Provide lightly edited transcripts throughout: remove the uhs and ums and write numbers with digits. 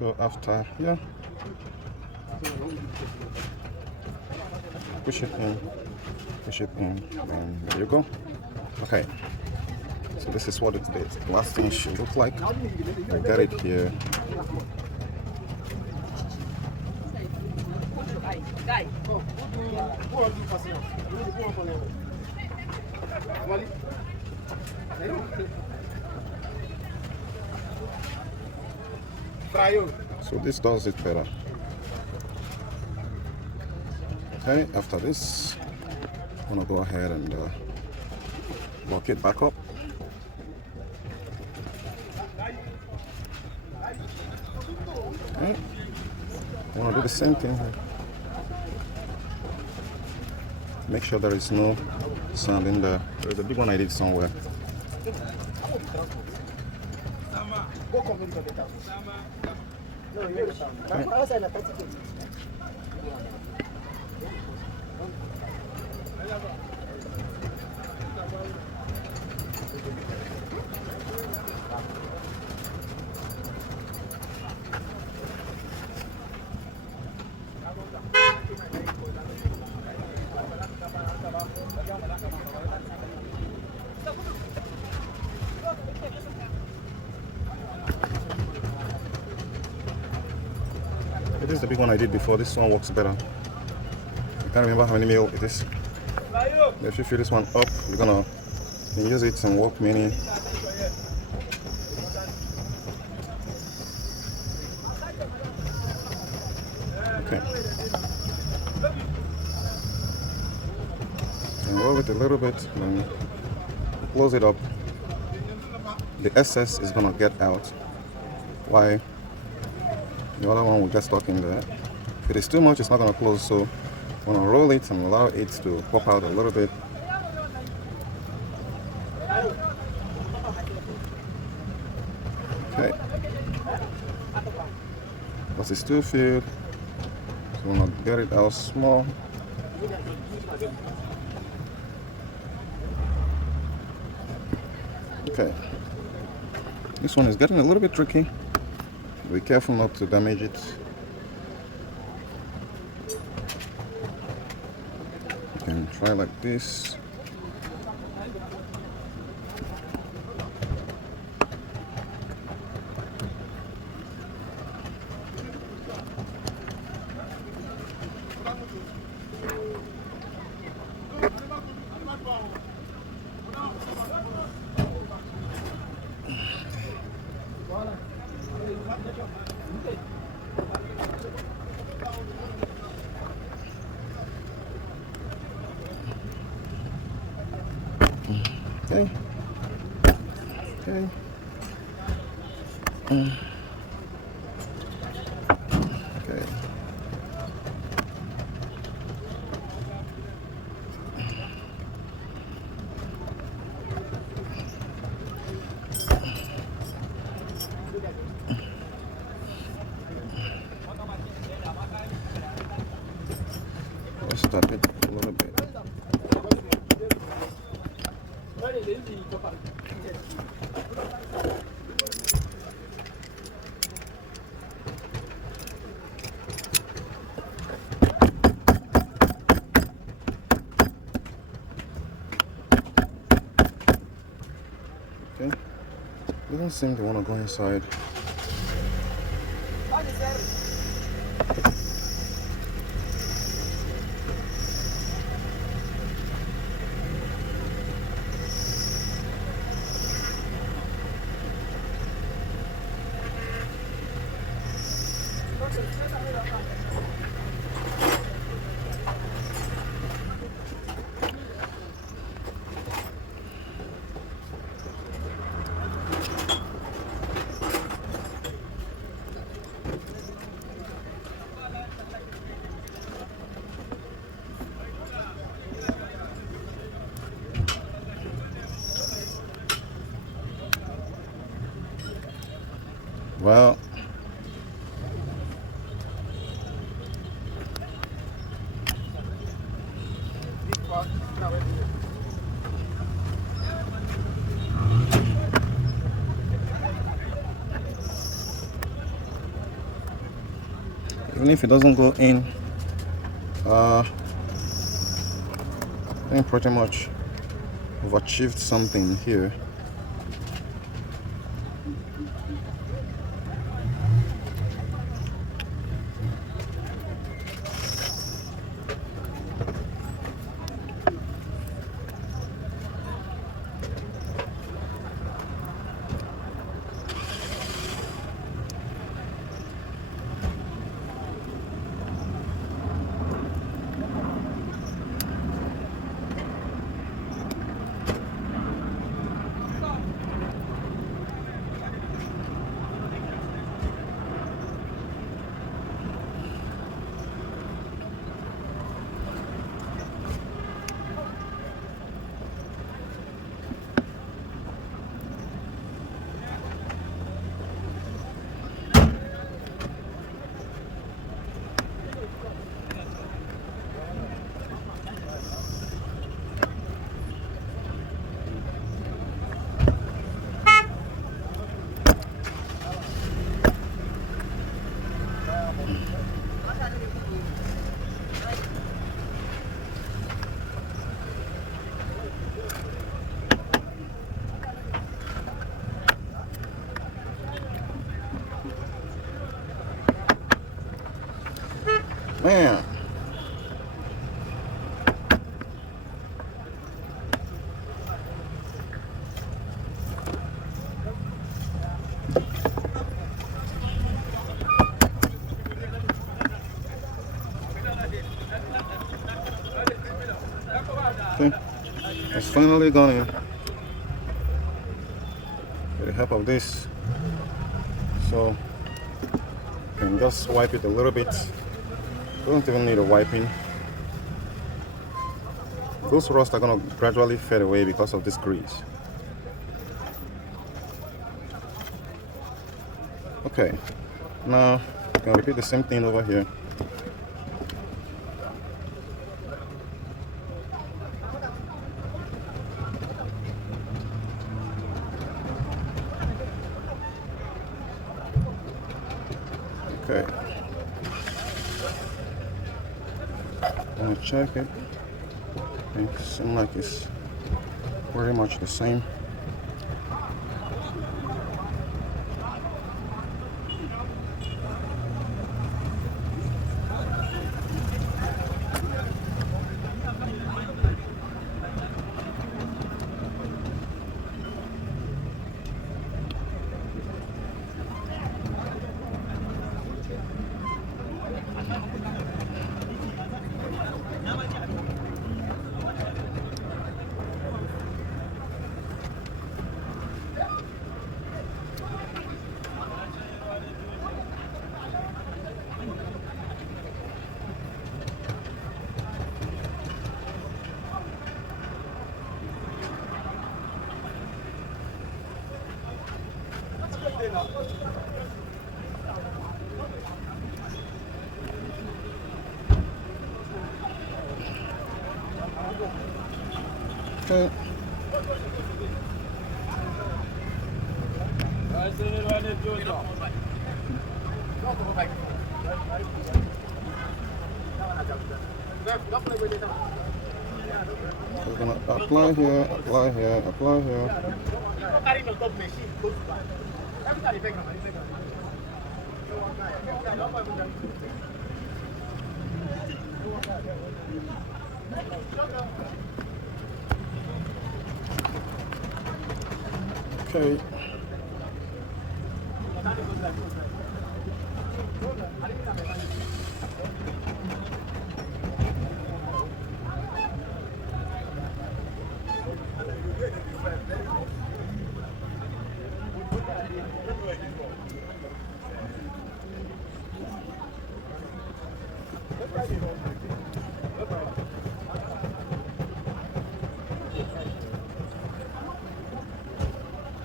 So after here, push it in, and there you go. Okay, so this is what the last thing should look like. I got it here. So this does it better. Okay, after this, I'm gonna go ahead and lock it back up. Okay, I wanna do the same thing here. Make sure there is no sand in there. There's a big one I did somewhere. This is the big one I did before. This one works better. I can't remember how many mil it is. If you fill this one up, you're gonna use it and work many. Okay. And roll it a little bit, and close it up. The excess is gonna get out. Why? The other one will get stuck in there. If it is too much, it's not going to close, so I'm going to roll it and allow it to pop out a little bit. Okay. Because it's too filled, so I'm going to get it out small. Okay. This one is getting a little bit tricky. Be careful not to damage it. You can try like this. Okay. Okay. Okay. Let's stop it a little bit. Okay, doesn't seem to want to go inside. Well, Even if it doesn't go in, I think pretty much we've achieved something here. Man. Okay, it's finally gone in with the help of this. So you can just wipe it a little bit. Don't even need a wiping. Those rust are gonna gradually fade away because of this grease. Okay, now you can repeat the same thing over here. Okay, I'm gonna check it. It seems like it's pretty much the same. Okay. We're gonna apply here, apply here, apply here. Okay.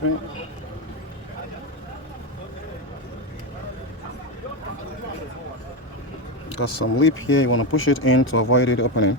Okay. Got some lip here. You want to push it in to avoid it opening,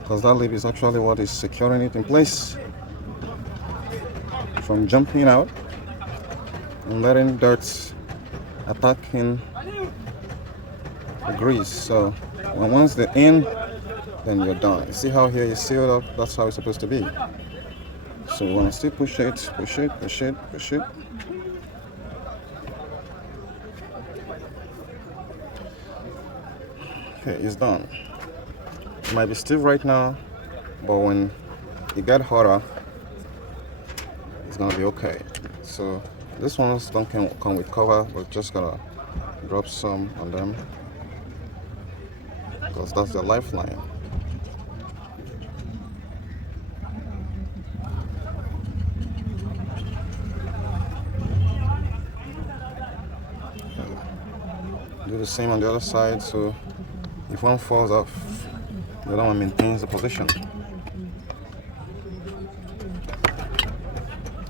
because that lip is actually what is securing it in place from jumping out and letting dirt attacking the grease. So once they're in, then you're done. See how here you seal it up? That's how it's supposed to be. So we want to still push it, push it, push it, push it. Okay, it's done. It might be stiff right now, but when it get hotter, it's gonna be okay. So this ones don't come with cover. We're just gonna drop some on them because that's the lifeline. Do the same on the other side, so if one falls off, the other one maintains the position.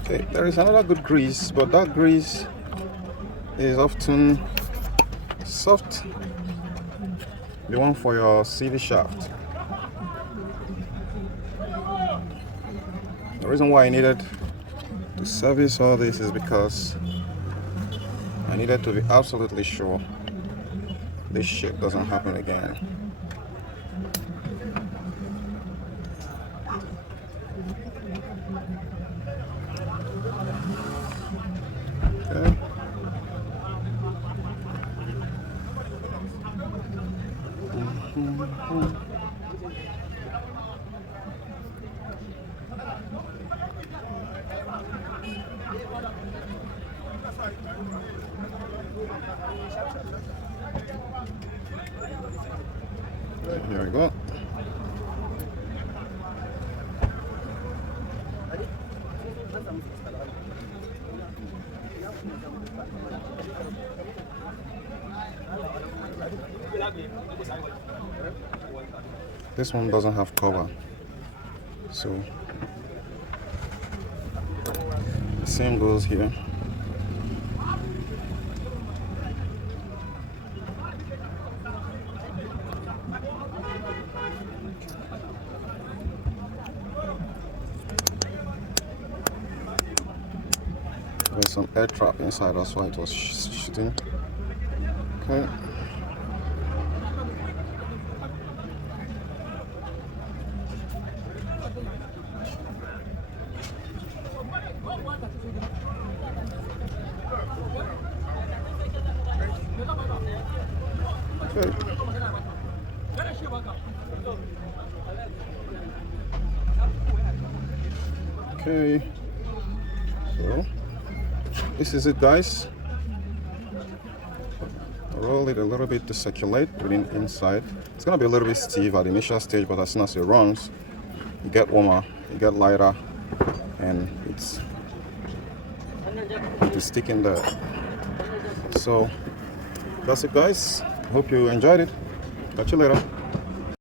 Okay, there is another good grease, but that grease is often soft. The one for your CV shaft. The reason why I needed to service all this is because I needed to be absolutely sure this shit doesn't happen again. Okay. Here we go. This one doesn't have cover, so the same goes here. There's some air trap inside, that's why it was shooting. Okay. Okay. So this is it, guys. Roll it a little bit to circulate within inside. It's gonna be a little bit stiff at the initial stage, but as soon as it runs, you get warmer, you get lighter, and it's sticking there. So that's it, guys. Hope you enjoyed it. Catch you later.